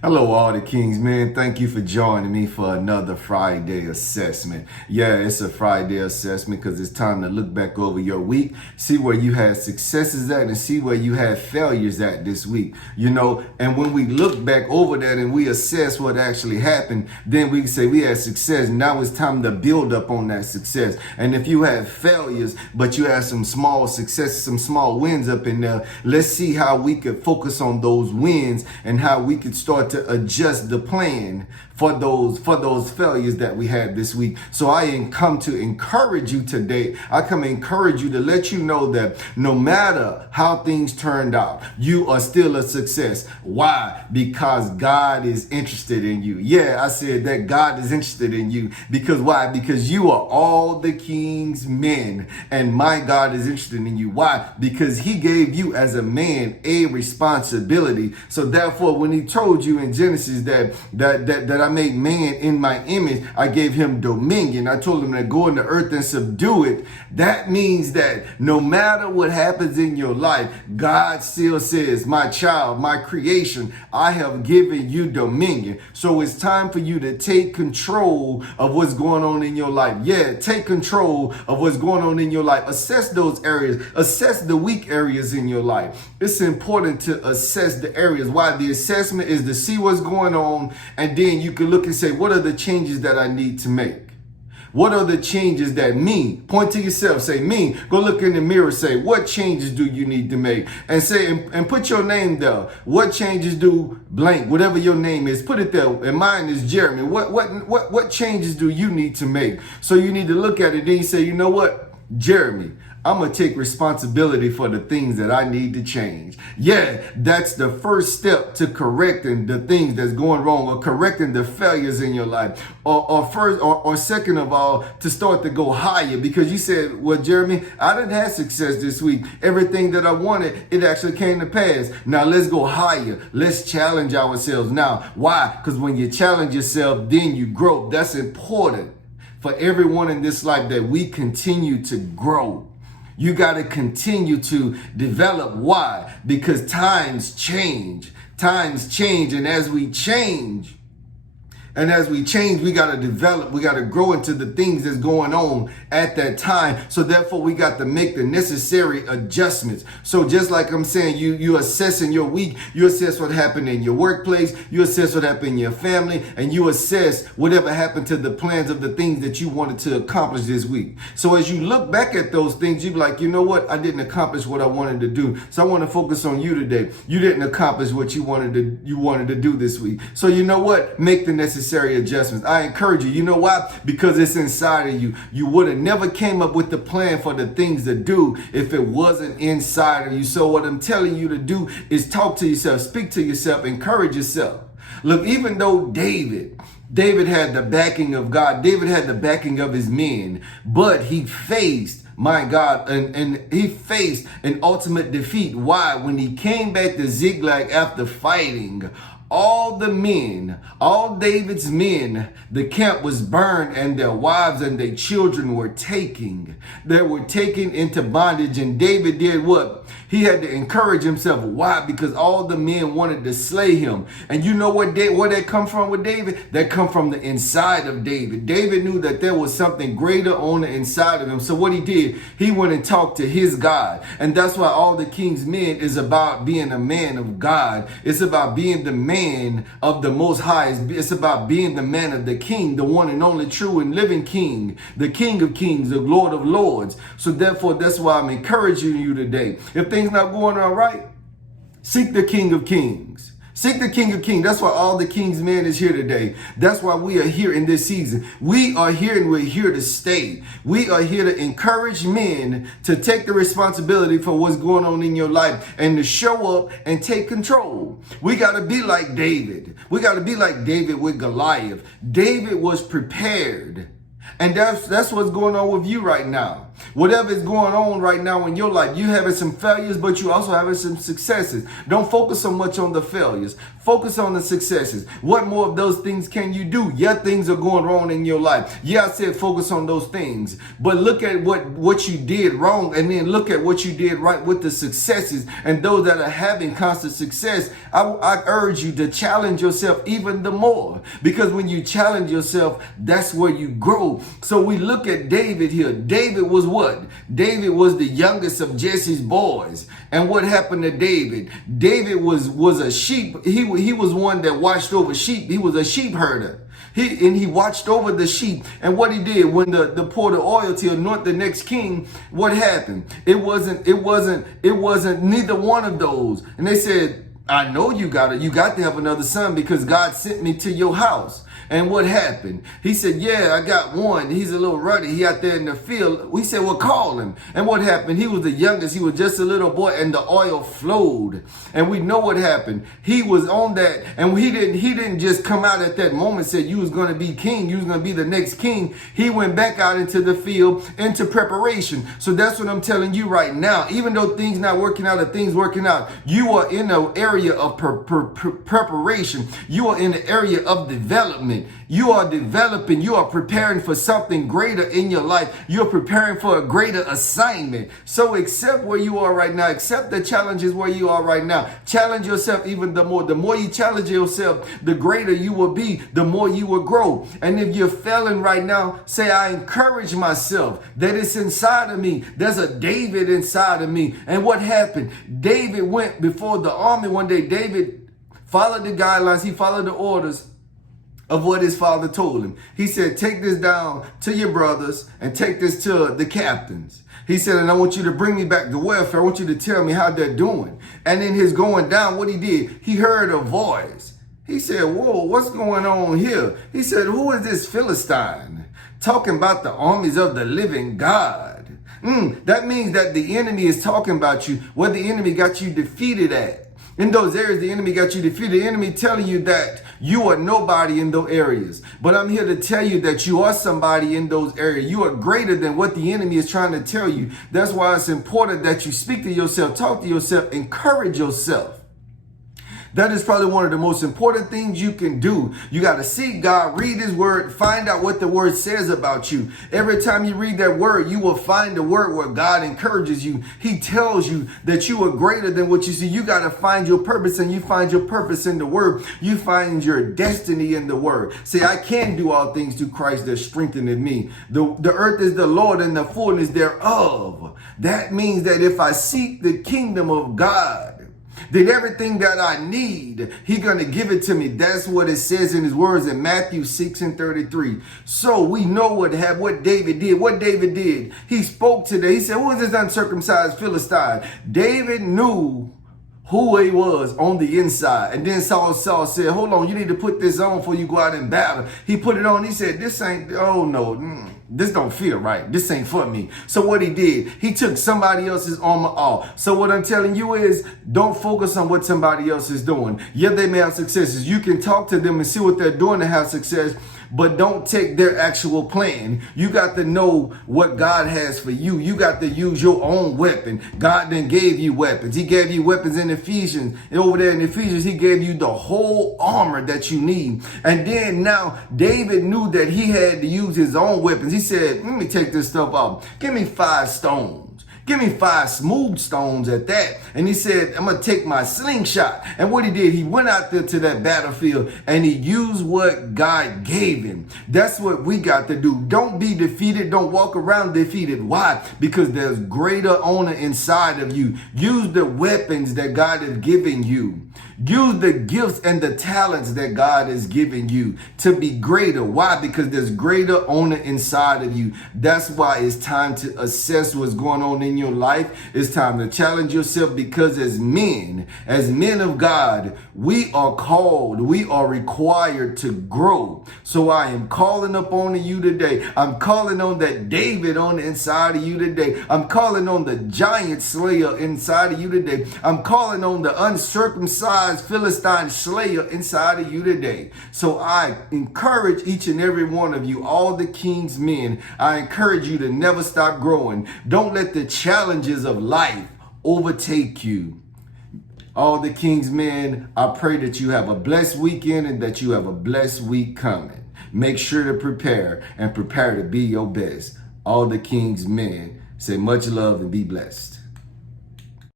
Hello, all the kings, man. Thank you for joining me for another Friday assessment. Yeah, it's a Friday assessment because it's time to look back over your week, see where you had successes at, and see where you had failures at this week. And when we look back over that and we assess what actually happened, then we can say we had success. Now it's time to build up on that success. And if you had failures, but you had some small successes, some small wins up in there, let's see how we could focus on those wins and how we could start to adjust the plan for those failures that we had this week. So I come to encourage you today. I come to encourage you to let you know that no matter how things turned out, you are still a success. Why? Because God is interested in you. Yeah, I said that God is interested in you. Because why? Because you are all the king's men, and my God is interested in you. Why? Because he gave you as a man a responsibility. So therefore, when he told you in Genesis that I made man in my image, I gave him dominion. I told him to go in the earth and subdue it. That means that no matter what happens in your life, God still says, my child, my creation, I have given you dominion. So it's time for you to take control of what's going on in your life. Yeah, take control of what's going on in your life. Assess those areas. Assess the weak areas in your life. It's important to assess the areas. Why? The assessment is to see what's going on, and then you can look and say, what are the changes that I need to make? What are the changes that point to yourself, say go look in the mirror, say, what changes do you need to make? And say, and put your name there. What changes do blank, whatever your name is, put it there. And mine is Jeremy. What changes do you need to make? So you need to look at it. Then you say, you know what, Jeremy, I'm going to take responsibility for the things that I need to change. Yeah, that's the first step to correcting the things that's going wrong, or correcting the failures in your life. Or second of all, to start to go higher, because you said, well, Jeremy, I didn't have success this week. Everything that I wanted, it actually came to pass. Now let's go higher. Let's challenge ourselves. Now, why? Because when you challenge yourself, then you grow. That's important for everyone in this life, that we continue to grow. You got to continue to develop. Why? Because times change. Times change. And as we change, we got to develop, we got to grow into the things that's going on at that time. So therefore, we got to make the necessary adjustments. So just like I'm saying, you assess in your week, you assess what happened in your workplace, you assess what happened in your family, and you assess whatever happened to the plans of the things that you wanted to accomplish this week. So as you look back at those things, you be like, you know what? I didn't accomplish what I wanted to do. So I want to focus on you today. You didn't accomplish what you wanted to do this week. So you know what? Make the necessary adjustments. I encourage you. You know why? Because it's inside of you. You would have never came up with the plan for the things to do if it wasn't inside of you. So what I'm telling you to do is talk to yourself, speak to yourself, encourage yourself. Look, even though David had the backing of God, David had the backing of his men, but he faced, my God, and he faced an ultimate defeat. Why? When he came back to Ziklag after fighting, all David's men, the camp was burned, and their wives and their children were taken. They were taken into bondage, and David did what? He had to encourage himself. Why? Because all the men wanted to slay him. And you know where that come from with David? That come from the inside of David. David knew that there was something greater on the inside of him. So what he did, he went and talked to his God. And that's why all the king's men is about being a man of God. It's about being the man of the Most High. It's about being the man of the King, the one and only true and living King, the King of Kings, the Lord of Lords. So therefore, that's why I'm encouraging you today. If things not going all right, seek the King of Kings. Seek the King of Kings. That's why all the King's men is here today. That's why we are here in this season. We are here, and we're here to stay. We are here to encourage men to take the responsibility for what's going on in your life and to show up and take control. We got to be like David. We got to be like David with Goliath. David was prepared. And that's what's going on with you right now. Whatever is going on right now in your life, you having some failures, but you also having some successes. Don't focus so much on the failures. Focus on the successes. What more of those things can you do? Yeah, things are going wrong in your life. Yeah, I said focus on those things. But look at what you did wrong, and then look at what you did right with the successes. And those that are having constant success, I urge you to challenge yourself even the more. Because when you challenge yourself, that's where you grow. So we look at David here. David was what? David was the youngest of Jesse's boys. And what happened to David? David was a sheep. He was one that watched over sheep. He was a sheep herder. He watched over the sheep. And what he did when the poured the oil to anoint the next king, what happened? It wasn't neither one of those. And they said, I know you got to have another son because God sent me to your house. And what happened? He said, yeah, I got one. He's a little ruddy. He out there in the field. We said, well, call him. And what happened? He was the youngest. He was just a little boy, and the oil flowed. And we know what happened. He was on that. And he didn't just come out at that moment and said, you was going to be king. You was going to be the next king. He went back out into the field, into preparation. So that's what I'm telling you right now. Even though things not working out or things working out, you are in an area of preparation. You are in the area of development. You are developing. You are preparing for something greater in your life. You're preparing for a greater assignment. So accept where you are right now. Accept the challenges where you are right now. Challenge yourself even the more. The more you challenge yourself, the greater you will be, the more you will grow. And if you're failing right now, say, I encourage myself that it's inside of me. There's a David inside of me. And what happened? David went before the army one day. David followed the guidelines. He followed the orders of what his father told him. He said, take this down to your brothers and take this to the captains. He said, and I want you to bring me back to welfare. I want you to tell me how they're doing. And in his going down, what he did, he heard a voice. He said, whoa, what's going on here? He said, who is this Philistine talking about the armies of the living God? That means that the enemy is talking about you, where the enemy got you defeated at. In those areas, the enemy got you defeated. The enemy telling you that you are nobody in those areas. But I'm here to tell you that you are somebody in those areas. You are greater than what the enemy is trying to tell you. That's why it's important that you speak to yourself, talk to yourself, encourage yourself. That is probably one of the most important things you can do. You got to seek God, read his word, find out what the word says about you. Every time you read that word, you will find the word where God encourages you. He tells you that you are greater than what you see. You got to find your purpose, and you find your purpose in the word. You find your destiny in the word. Say, I can do all things through Christ that strengtheneth me. The earth is the Lord and the fullness thereof. That means that if I seek the kingdom of God, then everything that I need, he's going to give it to me. That's what it says in his words in Matthew 6:33. So we know what David did. What David did, he spoke to them. He said, who is this uncircumcised Philistine? David knew who he was on the inside. And then Saul said, hold on, you need to put this on before you go out in battle. He put it on. He said, this ain't, oh no, this don't feel right. This ain't for me. So what he did, he took somebody else's armor off. So what I'm telling you is, don't focus on what somebody else is doing. Yeah, they may have successes. You can talk to them and see what they're doing to have success, but don't take their actual plan. You got to know what God has for you. You got to use your own weapon. God then gave you weapons. He gave you weapons in Ephesians. And over there in Ephesians, he gave you the whole armor that you need. And then now David knew that he had to use his own weapons. He said, let me take this stuff off. Give me 5 stones. Give me 5 smooth stones at that. And he said, I'm going to take my slingshot. And what he did, he went out there to that battlefield and he used what God gave him. That's what we got to do. Don't be defeated. Don't walk around defeated. Why? Because there's greater honor inside of you. Use the weapons that God has given you. Use the gifts and the talents that God has given you to be greater. Why? Because there's greater honor inside of you. That's why it's time to assess what's going on in your life. It's time to challenge yourself, because as men of God, we are called, we are required to grow. So I am calling upon you today. I'm calling on that David on the inside of you today. I'm calling on the giant slayer inside of you today. I'm calling on the uncircumcised uncircumcised Philistine slayer inside of you today. So I encourage each and every one of you, all the King's men, I encourage you to never stop growing. Don't let the challenges of life overtake you. All the King's men, I pray that you have a blessed weekend and that you have a blessed week coming. Make sure to prepare and prepare to be your best. All the King's men, say much love and be blessed.